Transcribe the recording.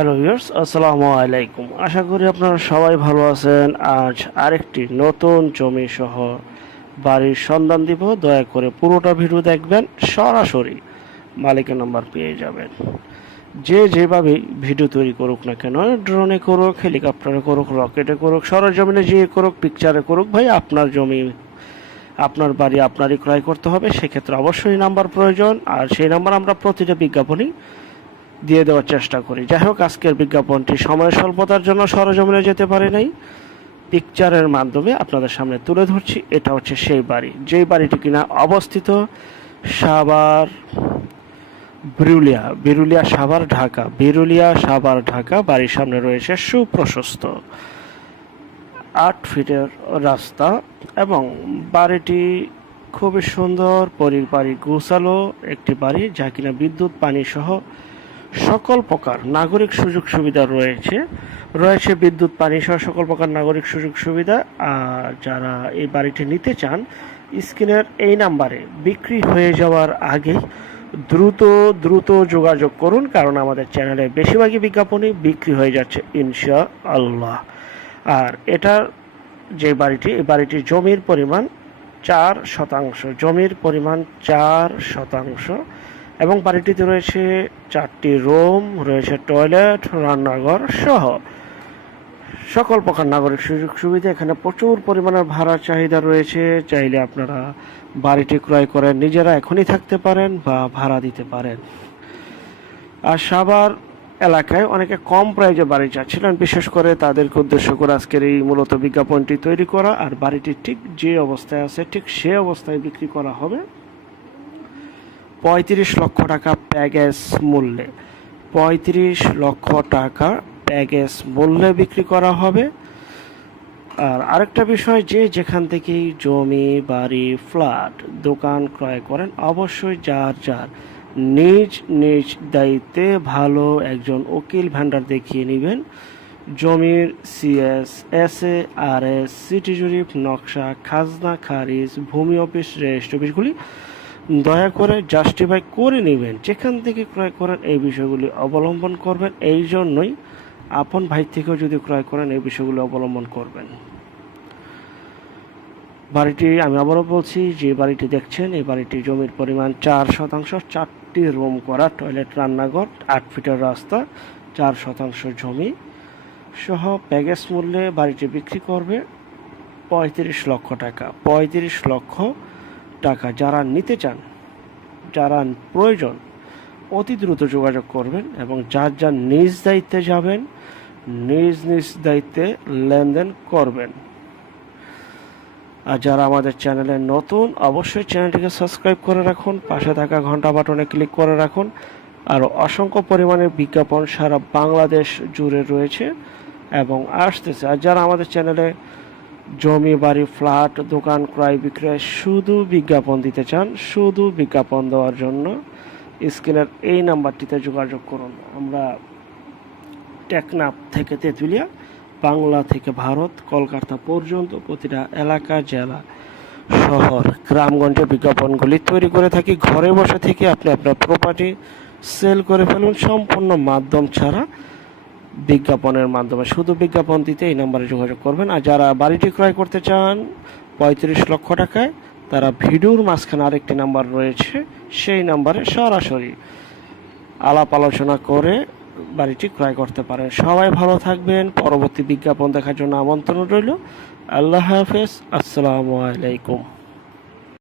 Hello viewers, আসসালামু আলাইকুম। আশা করি আপনারা সবাই ভালো আছেন। আজ আরেকটি নতুন জমি সহ বাড়ির সন্ধান দিব। দয়া করে পুরোটা ভিডিও দেখবেন, সরাসরি মালিকের নাম্বার পেয়ে যাবেন। যে যেভাবে ভিডিও তৈরি করুক না কেন, ড্রোনে করুক, হেলিকপ্টারে করুক, রকেটে করুক, সরজমিনে যে করুক, পিকচারে করুক, ভাই আপনার জমি, আপনার বাড়ি আপনারই ক্রয় করতে হবে। সেক্ষেত্রে অবশ্যই নাম্বার প্রয়োজন, আর সেই নাম্বার আমরা প্রতিটা বিজ্ঞাপনই দিয়ে দেওয়ার চেষ্টা করি। যাই হোক, আজকের বিজ্ঞাপনটি সময় স্বল্পতার জন্য সরজমিনে যেতে পারে নাই, পিকচারের মাধ্যমে আপনাদের সামনে তুলে ধরছি। এটা হচ্ছে সেই বাড়ি, যেই বাড়িটি কিনা অবস্থিত সাভার বিরুলিয়া সাভার ঢাকা, বিরুলিয়া সাভার ঢাকা। বাড়ির সামনে রয়েছে সুপ্রশস্ত 8 ফিটের রাস্তা এবং বাড়িটি খুবই সুন্দর, পরিবারই গোছালো একটি বাড়ি, যা কিনা বিদ্যুৎ, পানি সহ সকল প্রকার নাগরিক সুযোগ সুবিধা রয়েছে বিদ্যুৎ, পানি সহ সকল প্রকার নাগরিক সুযোগ সুবিধা। আর যারা এই বাড়িটি নিতে চান, স্ক্রিনের এই নাম্বারে বিক্রি হয়ে যাওয়ার আগে দ্রুত যোগাযোগ করুন, কারণ আমাদের চ্যানেলে বেশিরভাগই বিজ্ঞাপনই বিক্রি হয়ে যাচ্ছে ইনশাআল্লাহ। আর এটার যে বাড়িটি, এই বাড়িটির জমির পরিমাণ 4%, জমির পরিমাণ 4%, এবং বাড়িটিতে রয়েছে 4টি রুম, রয়েছে টয়লেট, রান্নাঘর সহ সকল প্রকার নাগরিক সুযোগ সুবিধা। এখানে প্রচুর পরিমাণের ভাড়ার চাহিদা রয়েছে। চাইলে আপনারা বাড়িটি ক্রয় করে নিজেরা এখনই থাকতে পারেন বা ভাড়া দিতে পারেন। আর সাভার এলাকায় অনেকে কম প্রাইজে বাড়ি চাচ্ছিলেন, বিশেষ করে তাদেরকে উদ্দেশ্য করে আজকের এই মূলত বিজ্ঞাপনটি তৈরি করা। আর বাড়িটি ঠিক যে অবস্থায় আছে, ঠিক সে অবস্থায় বিক্রি করা হবে 35 লক্ষ টাকা প্যাকেজ মূল্যে। 35 লক্ষ টাকা প্যাকেজ মূল্যে বিক্রি করা হবে। আর আরেকটা বিষয়, যে যেখান থেকেই জমি, বাড়ি, ফ্ল্যাট, দোকান ক্রয় করেন, অবশ্যই যার নিজ দায়িত্বে ভালো একজন উকিল ভেন্ডার দেখিয়ে নেবেন। জমির সিএস, এসএ, আরএস, সিটি জরিপ, নকশা, খাজনা খারিজ, ভূমি অফিস, রেজিস্ট্রি অফিসগুলি দয়া করে জাস্টিফাই করে নেবেন। যেখান থেকে ক্রয় করেন এই বিষয়গুলি অবলম্বন করবেন। এই জন্যই আপন ভাই থেকেও যদি ক্রয় করেন, এই বিষয়গুলি অবলম্বন করবেন। বাড়িটি আমি আবারও বলছি, যে বাড়িটি দেখছেন, এই বাড়িটি জমির পরিমাণ 4%, 4টি রুম করা, টয়লেট, রান্নাঘর, 8 ফিটের রাস্তা, 4% জমি সহ প্যাকেজ মূল্যে বাড়িটি বিক্রি করবে 35 লক্ষ টাকা। 35 লক্ষ টাকা যারা নিতে চান, যারা প্রয়োজন, অতি দ্রুত যোগাযোগ করবেন এবং যার নিজ দায়িত্বে যাবেন, নিজ দায়িত্বে লেনদেন করবেন। আর যারা আমাদের চ্যানেলে নতুন, অবশ্যই চ্যানেলটিকে সাবস্ক্রাইব করে রাখুন, পাশে থাকা ঘন্টা বাটনে ক্লিক করে রাখুন। আর অসংখ্য পরিমাণের বিজ্ঞাপন সারা বাংলাদেশ জুড়ে রয়েছে এবং আসতেছে। আর যারা আমাদের চ্যানেলে জমি, বাড়ি, ফ্ল্যাট, দোকান ক্রয় বিক্রয় শুধু বিজ্ঞাপন দিতে চান, শুধু বিজ্ঞাপন দেওয়ার জন্য স্ক্রিনের এই নাম্বারটিতে যোগাযোগ করুন। আমরা টেকনাফ থেকে তেঁতুলিয়া, বাংলা থেকে ভারত, কলকাতা পর্যন্ত প্রতিটা এলাকা, জেলা, শহর, গ্রামগঞ্জে বিজ্ঞাপনগুলি তৈরি করে থাকি। ঘরে বসে থেকে আপনি আপনার প্রপার্টি সেল করে ফেলুন সম্পূর্ণ মাধ্যম ছাড়া, বিজ্ঞাপনের মাধ্যমে। শুধু বিজ্ঞাপন দিতে এই নাম্বারে যোগাযোগ করবেন। আর যারা বাড়িটি ক্রয় করতে চান 35 লক্ষ টাকায়, তারা ভিডিওর মাঝখানে আরেকটি নাম্বার রয়েছে, সেই নাম্বারে সরাসরি আলাপ আলোচনা করে বাড়িটি ক্রয় করতে পারেন। সবাই ভালো থাকবেন। পরবর্তী বিজ্ঞাপন দেখার জন্য আমন্ত্রণ রইল। আল্লাহ হাফেজ, আসসালামু আলাইকুম।